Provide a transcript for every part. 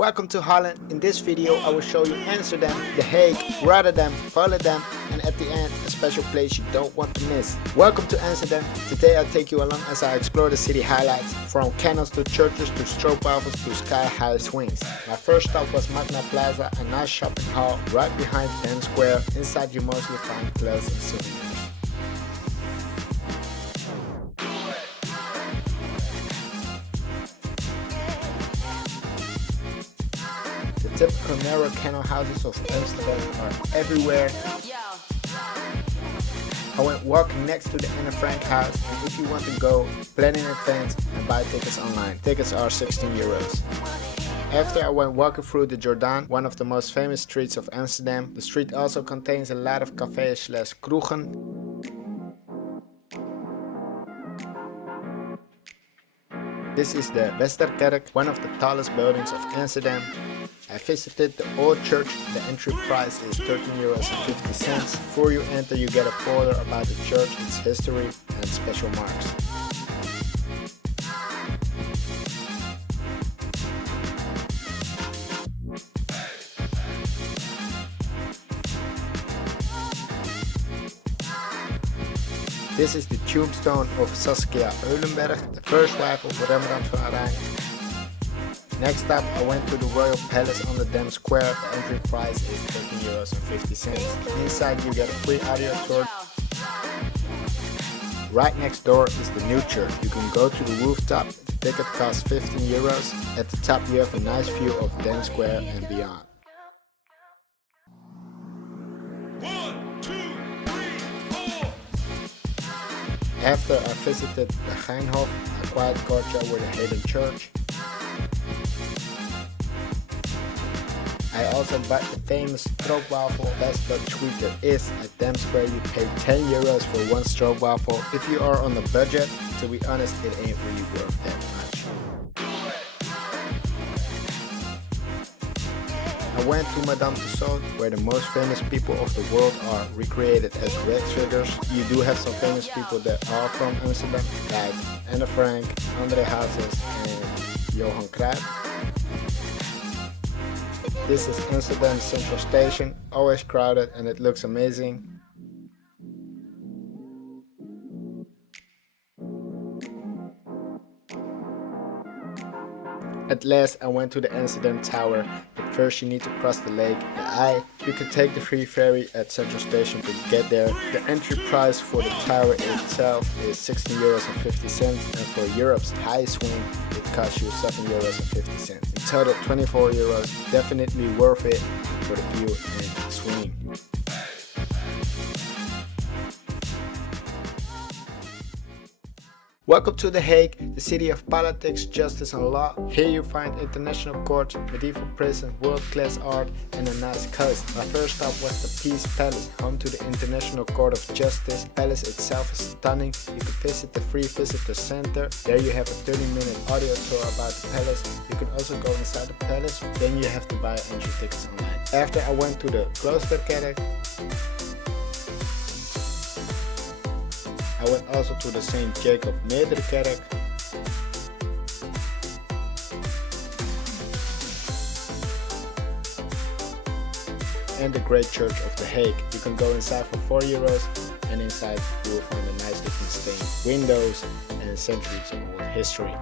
Welcome to Holland. In this video I will show you Amsterdam, The Hague, Rotterdam, Volendam, and at the end a special place you don't want to miss. Welcome to Amsterdam. Today I'll take you along as I explore the city highlights, from canals to churches to Stroopwafels to sky-high swings. My first stop was Magna Plaza, a nice shopping hall right behind Dam Square. Inside you mostly find clothes and souvenirs. The typical narrow canal houses of Amsterdam are everywhere. I went walking next to the Anne Frank house, and if you want to go, plan in advance and buy tickets online. Tickets are 16 euros. After I went walking through the Jordaan, one of the most famous streets of Amsterdam. The street also contains a lot of cafés / Kroegen. This is the Westerkerk, one of the tallest buildings of Amsterdam. I visited the old church. The entry price is 13 euros and 50 cents. Before you enter you get a folder about the church, its history and special marks. This is the tombstone of Saskia Eulenberg, the first wife of Rembrandt van Rijn. Next up, I went to the Royal Palace on the Dam Square. The entry price is 13 euros and 50 cents. Inside you get a free audio tour. Right next door is the new church. You can go to the rooftop. The ticket costs 15 euros. At the top you have a nice view of Dam Square and beyond. 1, 2, 3, 4. After I visited Begijnhof, a quiet courtyard with a hidden church. I also bought the famous Stroopwafel. Best Dutch sweet there is. At Dam Square you pay 10 euros for one Stroopwafel. If you are on a budget, to be honest, it ain't really worth that much. I went to Madame Tussauds, where the most famous people of the world are recreated as wax figures. You do have some famous people that are from Amsterdam, like Anne Frank, André Hazes, and Johan Cruijff. This is Amsterdam Central Station, always crowded and it looks amazing. At last I went to the Amsterdam Tower, but first you need to cross the lake, the Eye. You can take the free ferry at Central Station to get there. The entry price for the tower itself is 16 euros and 50 cents, and for Europe's highest swing it costs you 7 euros and 50 cents. In total 24 euros, definitely worth it for the view and swing. Welcome to The Hague, the city of politics, justice and law. Here you find international courts, medieval prisons, world-class art and a nice coast. My first stop was the Peace Palace, home to the International Court of Justice. The palace itself is stunning. You can visit the free visitor center. There you have a 30-minute audio tour about the palace. You can also go inside the palace, then you have to buy entry tickets online. After I went to the Kloosterkerk. I went also to the St. Jacob Meerderekerk. And the Great Church of The Hague. You can go inside for 4 euros, and inside you will find a nice looking stained windows and centuries old history.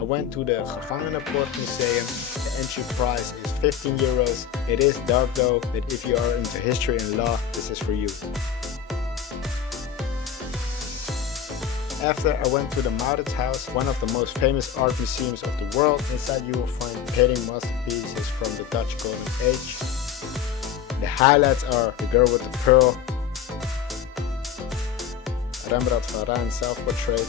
I went to the Gevangenenpoort Museum. The entry price is 15 euros. It is dark though, but if you are into history and law, this is for you. After I went to the Maurits House, one of the most famous art museums of the world. Inside you will find painting masterpieces from the Dutch Golden Age. The highlights are the girl with the pearl, Rembrandt van Rijn self-portrait,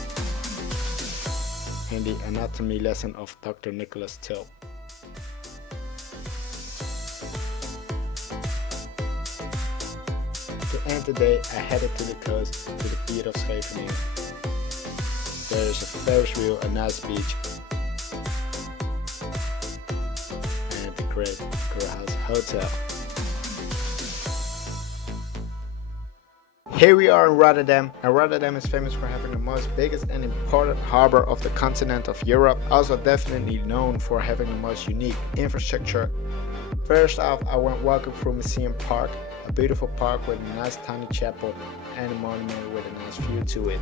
and the anatomy lesson of Dr. Nicholas Till. To end the day, I headed to the coast, to the pier of Scheveningen. There is a Ferris wheel, a nice beach, and the great Grouse Hotel. Here we are in Rotterdam, and Rotterdam is famous for having the most biggest and important harbor of the continent of Europe, also definitely known for having the most unique infrastructure. First off, I went walking through Museum Park, a beautiful park with a nice tiny chapel and a monument with a nice view to it.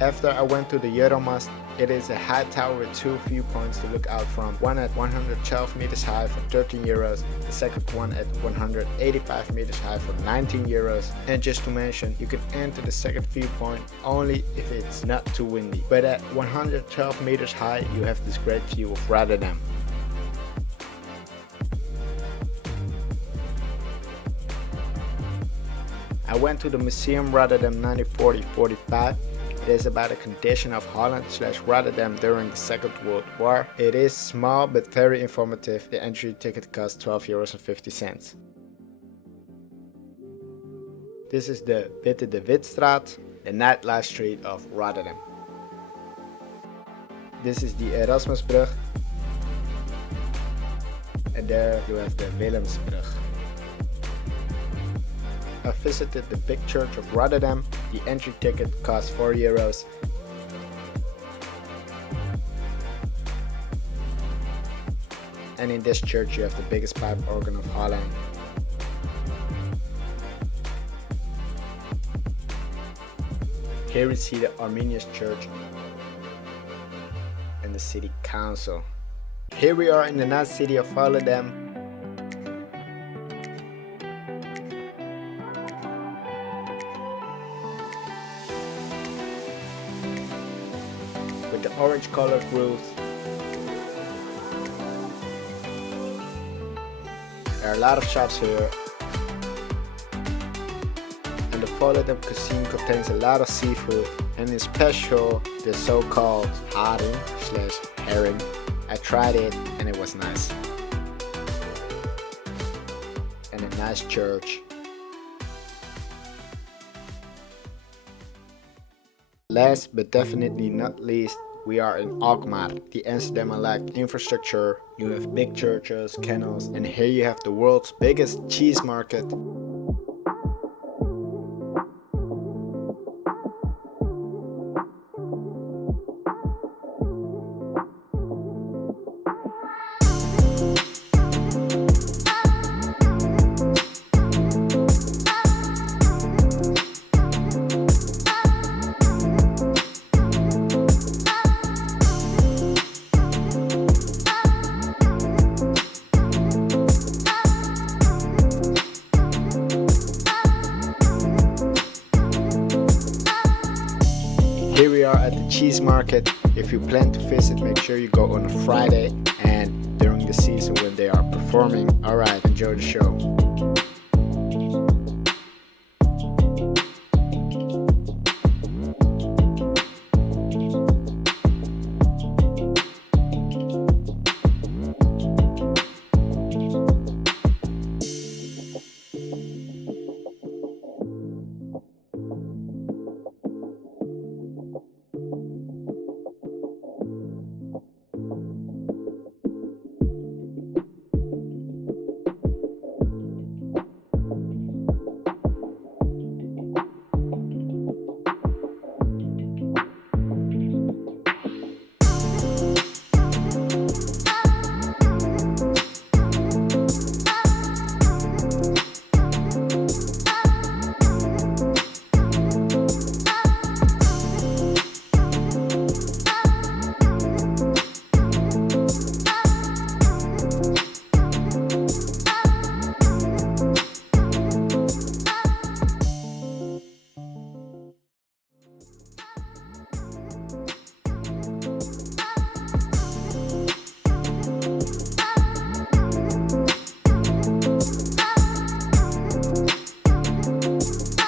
After I went to the Jordaan, it is a high tower with two viewpoints to look out from, one at 112 meters high for 13 euros, the second one at 185 meters high for 19 euros. And just to mention, you can enter the second viewpoint only if it's not too windy. But at 112 meters high you have this great view of Rotterdam. I went to the Museum Rotterdam 1940-45. It is about the condition of Holland / Rotterdam during the Second World War. It is small but very informative. The entry ticket costs €12.50. This is the Witte de Witstraat, the nightlife street of Rotterdam. This is the Erasmusbrug. And there you have the Willemsbrug. I visited the big church of Rotterdam. The entry ticket costs €4. And in this church you have the biggest pipe organ of Holland. Here we see the Armenian church and the city council. Here we are in the nice city of Volendam. With the orange colored roofs. There are a lot of shops here. And the Volendam cuisine contains a lot of seafood, and in special the so-called haring/herring. I tried it and it was nice. And a nice church. Last but definitely not least, we are in Alkmaar, the Amsterdam-like infrastructure. You have big churches, canals, and here you have the world's biggest cheese market. Here we are at the cheese market. If you plan to visit, make sure you go on a Friday and during the season when they are performing. Alright, enjoy the show.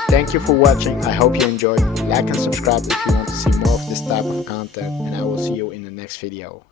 Thank you for watching. I hope you enjoyed. Like and subscribe if you want to see more of this type of content, and I will see you in the next video.